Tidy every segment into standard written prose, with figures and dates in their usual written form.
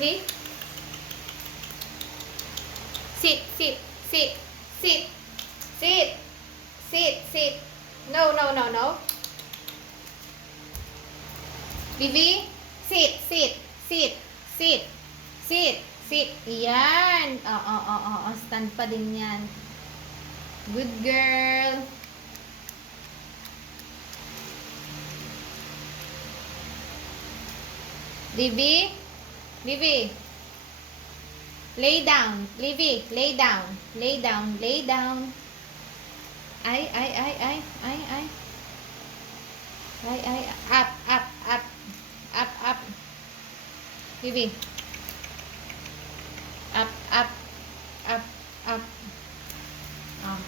Livy? Sit, sit, sit, sit, sit, sit, sit. No, no, no, no. Livy? Sit, sit, sit, sit, sit, sit. Yan. Oo. Stand pa din yan. Good girl. Livy? Livy? Lay down. Livy, lay down. Lay down, lay down. Ay. Up. Up. Livy. Up. Oh.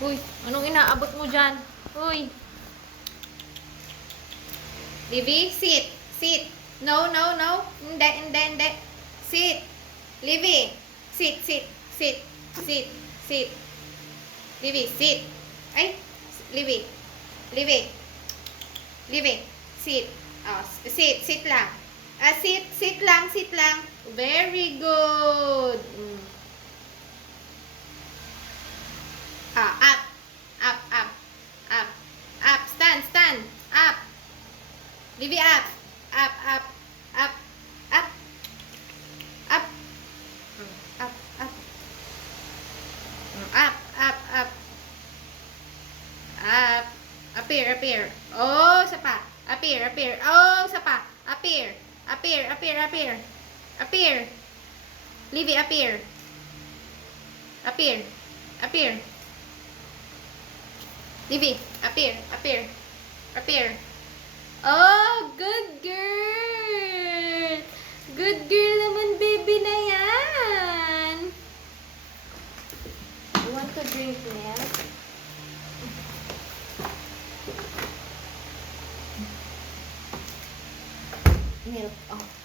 Huy. Anong inaabot mo dyan? Huy. Livy, sit. Sit. No. Hindi. Sit. Livy. Sit. Livy, sit. Ay. Livy. Sit. Oh, sit lang. Sit lang. Very good. Up. Stand. Up. Livy, up. Up. Appear. Oh, sapa. Appear. Oh, sapa. Appear. Livy, appear. Livy, appear. Oh, good girl. Good girl naman, baby na yan. You want to drink milk? Milk. Oh.